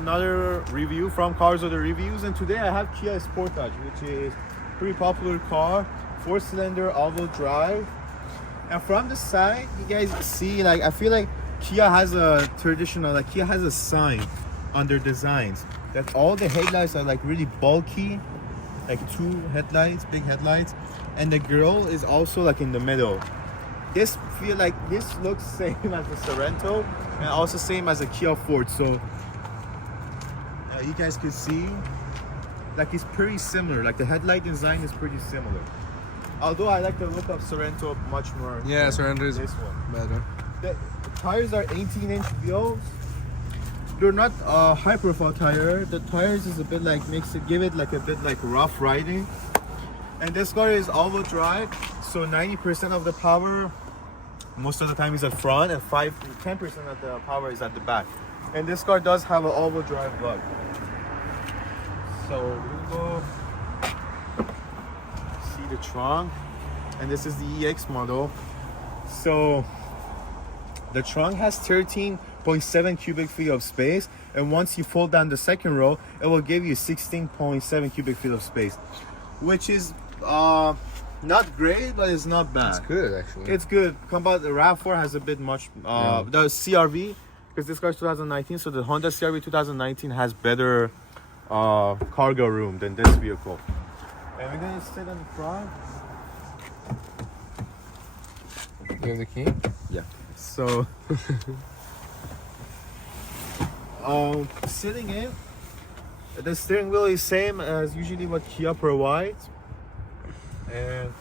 another review from Cars Other Reviews, and today I have Kia Sportage, which is a pretty popular car, 4-cylinder all-wheel drive. And from the side, you guys see, like, I feel like Kia has a traditional, like Kia has a sign on their designs that all the headlights are like really bulky, like 2 headlights, big headlights, and the grille is also like in the middle. This feel like this looks same as the Sorento and also same as a Kia Forte. So you guys can see like it's pretty similar. Like the headlight design is pretty similar. Although I like the look of Sorento much more. Yeah, Sorento is this one better. The tires are 18-inch wheels. They're not high profile tire. The tires is a bit like give it like a bit like rough riding. And this car is all-wheel drive, so 90% of the power most of the time is at front, and 10% of the power is at the back. And this car does have an all-wheel drive lug. So we'll go see the trunk, and this is the EX model. So the trunk has 13.7 cubic feet of space, and once you fold down the second row, it will give you 16.7 cubic feet of space, which is not great, but it's not bad. It's good, actually. It's good. Compared the RAV4 has a bit much. The CRV, because this car is 2019, so the Honda CRV 2019 has better cargo room than this vehicle. And we're gonna sit in the front. You have the key? Yeah. So, sitting in, the steering wheel is same as usually what Kia provides. And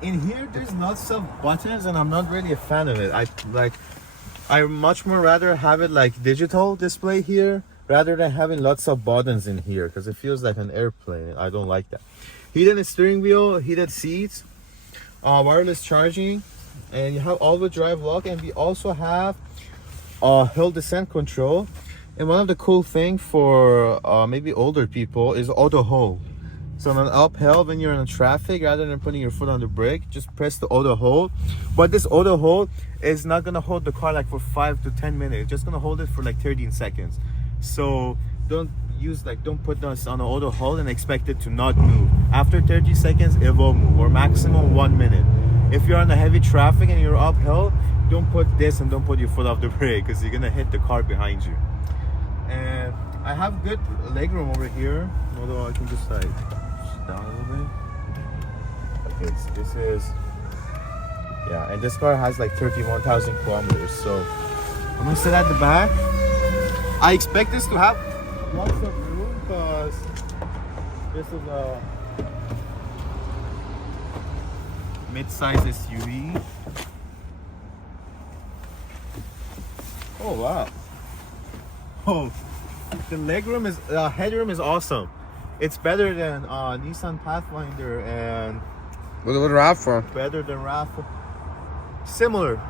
in here, there's lots of buttons, and I'm not really a fan of it. I much more rather have it like digital display here rather than having lots of buttons in here, because it feels like an airplane. I don't like that. Heated steering wheel, heated seats, wireless charging, and you have all-wheel drive lock, and we also have hill descent control. And one of the cool things for maybe older people is auto hold. So on an uphill, when you're in traffic, rather than putting your foot on the brake, just press the auto hold. But this auto hold is not gonna hold the car like for 5 to 10 minutes. It's just gonna hold it for like 13 seconds. So don't put this on an auto hold and expect it to not move. After 30 seconds, it will move, or maximum 1 minute. If you're on a heavy traffic and you're uphill, don't put this and don't put your foot off the brake, because you're gonna hit the car behind you. And I have good legroom over here, although I can just like down a little bit. Okay, so this is, yeah, and this car has like 31,000 kilometers. So I'm gonna sit at the back. I expect this to have lots of room, because this is a mid-size SUV. Oh wow! Oh, the legroom is, headroom is awesome. It's better than Nissan Pathfinder and What about RAV4? better than RAV4. Similar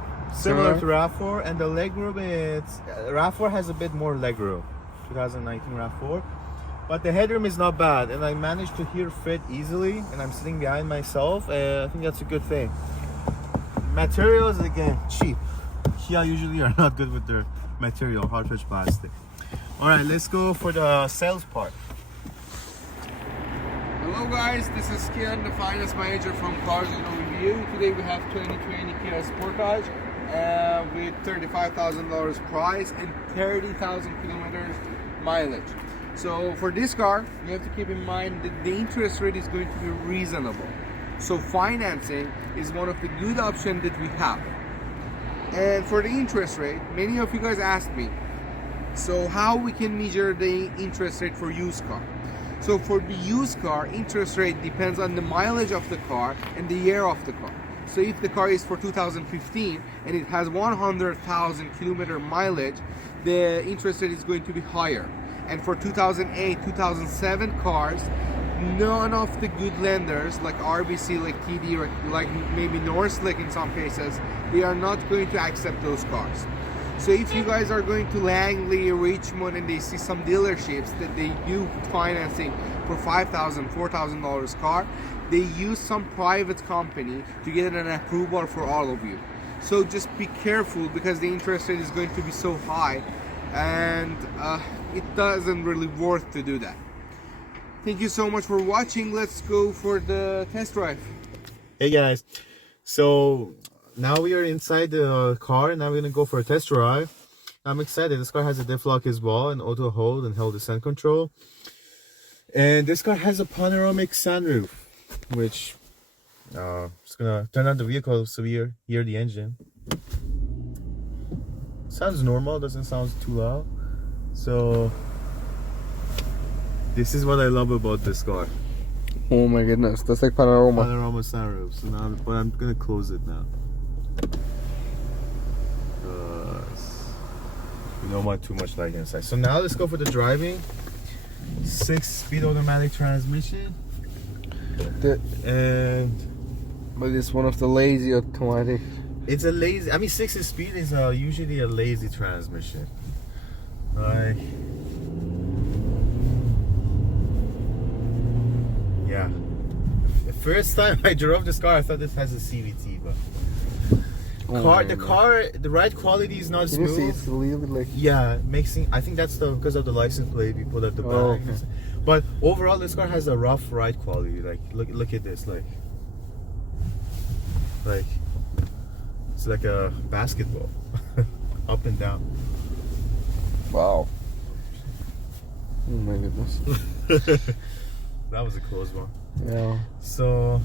to RAV4, and the legroom is RAV4 has a bit more legroom. 2019 RAV4, but the headroom is not bad, and I managed to here fit easily, and I'm sitting behind myself. I think that's a good thing. Materials, again, cheap. Kia usually are not good with their material, hard touch plastic. All right, let's go for the sales part. Hello guys, this is Kian, the finance manager from Cars Other Review. Today we have 2020 Kia Sportage with $35,000 price and 30,000 kilometers mileage. So for this car, you have to keep in mind that the interest rate is going to be reasonable. So financing is one of the good options that we have. And for the interest rate, many of you guys asked me, so how we can measure the interest rate for used car? So for the used car, interest rate depends on the mileage of the car and the year of the car. So if the car is for 2015 and it has 100,000 kilometer mileage, the interest rate is going to be higher. And for 2008, 2007 cars, none of the good lenders like RBC, like TD, or like maybe Northlick in some cases, they are not going to accept those cars. So if you guys are going to Langley, Richmond, and they see some dealerships that they do financing for $5,000, $4,000 car, they use some private company to get an approval for all of you. So just be careful, because the interest rate is going to be so high. And it doesn't really worth to do that. Thank you so much for watching. Let's go for the test drive. Hey guys, so now we are inside the car and now we're gonna go for a test drive. I'm excited. This car has a diff lock as well, and auto hold and hill descent control. And this car has a panoramic sunroof, which just gonna turn on the vehicle so we hear the engine. Sounds normal, doesn't sound too loud. So this is what I love about this car. Oh my goodness, that's like panorama. Panorama sunroof. So now, but I'm gonna close it now. We don't want too much light inside. So now let's go for the driving. 6-speed automatic transmission. But it's one of the lazy automatic. It's a lazy. I mean, 6-speed is usually a lazy transmission. Yeah. The first time I drove this car, I thought this has a CVT, but the ride quality is not smooth. You see, it's a little bit like I think that's because of the license plate we put at the back. Okay. But overall, this car has a rough ride quality. Like, look at this. Like it's like a basketball, up and down. Wow. Oh my goodness. That was a close one. Yeah. So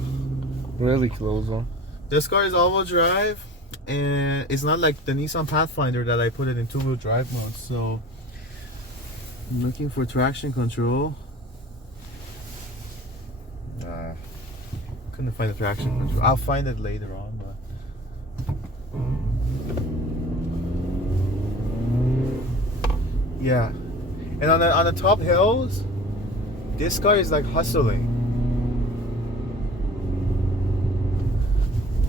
really close one. This car is all-wheel drive, and it's not like the Nissan Pathfinder that I put it in 2-wheel drive mode. So I'm looking for traction control. Couldn't find the traction control. I'll find it later on, but yeah. And on the top hills, this car is like hustling.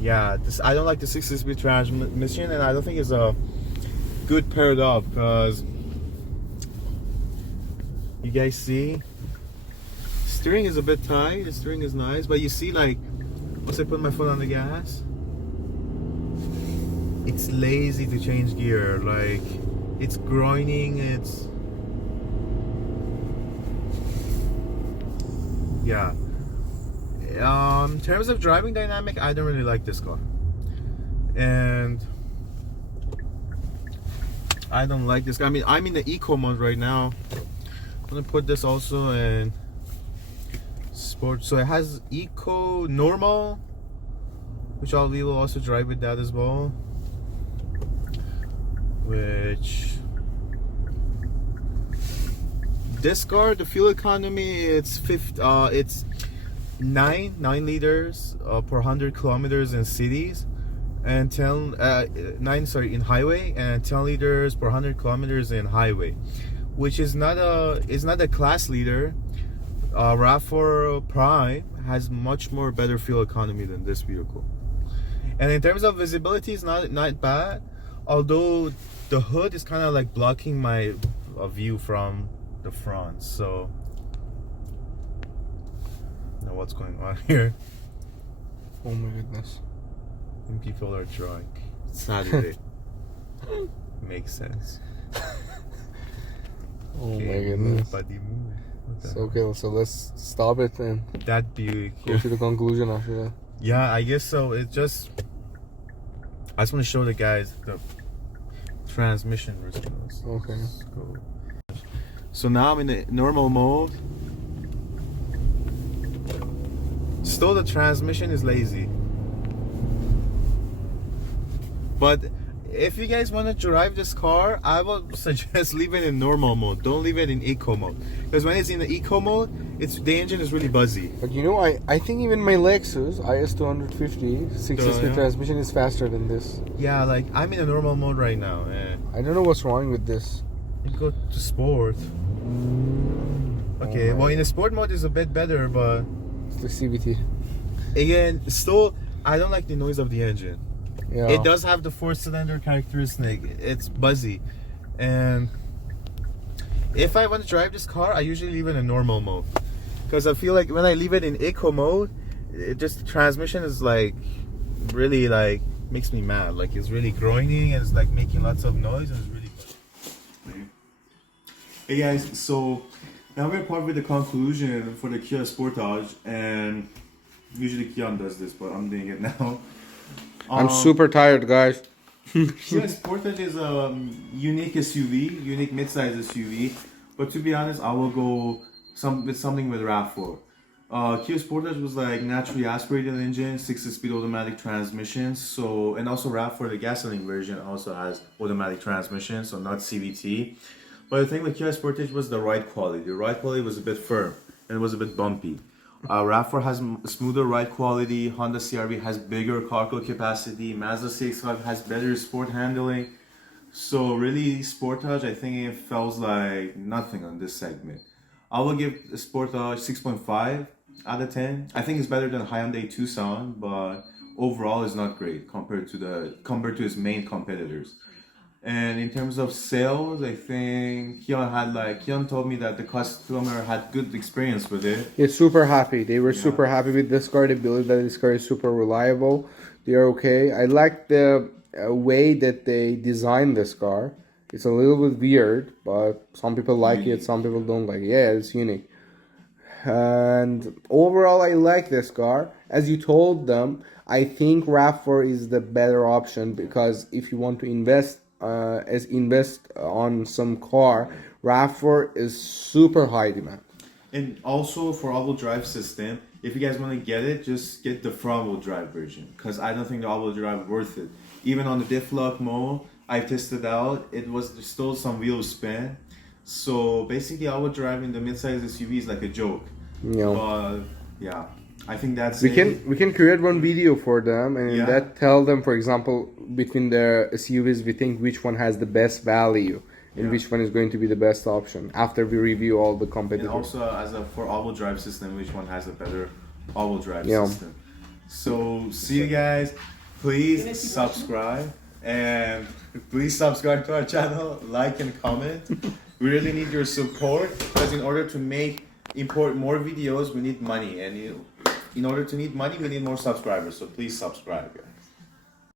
Yeah, I don't like the 6-speed transmission, and I don't think it's a good paired up, because you guys see, steering is a bit tight. The steering is nice, but you see, like, once I put my foot on the gas, it's lazy to change gear. Like, it's groining. Yeah. In terms of driving dynamic, I don't really like this car, and I don't like this car. I mean, I'm in the eco mode right now. I'm gonna put this also in sport, so it has eco, normal, which we will also drive with that as well. Which this car, the fuel economy, it's 9 liters per 100 kilometers in cities, and 9 in highway, and 10 liters per 100 kilometers in highway, which is not a class leader. RAV4 Prime has much more better fuel economy than this vehicle, and in terms of visibility, it's not bad, although the hood is kind of like blocking my view from the front. So know what's going on here. Oh my goodness. And people are drunk. It's Saturday. Makes sense. Oh Okay, my goodness. Buddy, move. So, okay, so let's stop it and That Buick. go to the conclusion after that. Yeah, I guess so. I just want to show the guys the transmission response. Okay. Let's go. So now I'm in the normal mode. Still, the transmission is lazy. But if you guys want to drive this car, I would suggest leave it in normal mode. Don't leave it in eco mode, because when it's in the eco mode, the engine is really buzzy. But you know, I think even my Lexus IS250 6-speed yeah. transmission is faster than this. Yeah, like I'm in a normal mode right now. I don't know what's wrong with this. You go to sport. Okay, well in the sport mode is a bit better, but it's the CVT. Again, still I don't like the noise of the engine. Yeah. It does have the 4-cylinder characteristic. It's buzzy, and if I want to drive this car, I usually leave it in normal mode, because I feel like when I leave it in eco mode, the transmission is like really like makes me mad. Like it's really groaning and it's like making lots of noise and it's really buzzy. Hey guys, so now we're part with the conclusion for the Kia Sportage, and usually Kian does this, but I'm doing it now. I'm super tired, guys. Kia Sportage is a unique SUV, unique midsize SUV, but to be honest, I will go with something with RAV4. Kia Sportage was like naturally aspirated engine, 6-speed automatic transmission. So, and also RAV4, the gasoline version, also has automatic transmission, so not CVT. But the thing with Kia Sportage was the ride quality. The ride quality was a bit firm and it was a bit bumpy. RAV4 has smoother ride quality. Honda CR-V has bigger cargo capacity. Mazda CX-5 has better sport handling. So really, Sportage, I think it feels like nothing on this segment. I will give Sportage 6.5 out of 10. I think it's better than Hyundai Tucson, but overall it's not great compared to its main competitors. And in terms of sales, I think Kian told me that the customer had good experience with it. They're super happy. They were super happy with this car. They believe that this car is super reliable. They are okay. I like the way that they designed this car. It's a little bit weird, but some people like it, some people don't like it. Yeah, it's unique. And overall, I like this car. As you told them, I think RAV4 is the better option, because if you want to invest on some car, RAV4 is super high demand. And also for all-wheel drive system, if you guys want to get it, just get the front-wheel drive version, because I don't think the all-wheel drive worth it. Even on the diff lock mode, I tested out, it was still some wheel spin. So basically, all-wheel drive in the midsize SUV is like a joke. Yeah. Yeah, I think that's we can create one video for them, and in that tell them, for example, between the SUVs, we think which one has the best value and which one is going to be the best option after we review all the competitors. And also for all-wheel drive system, which one has a better all-wheel drive system. So see you guys. Please subscribe, and please subscribe to our channel, like and comment. We really need your support, because in order to import more videos, we need money, and in order to need money, we need more subscribers. So please subscribe, guys.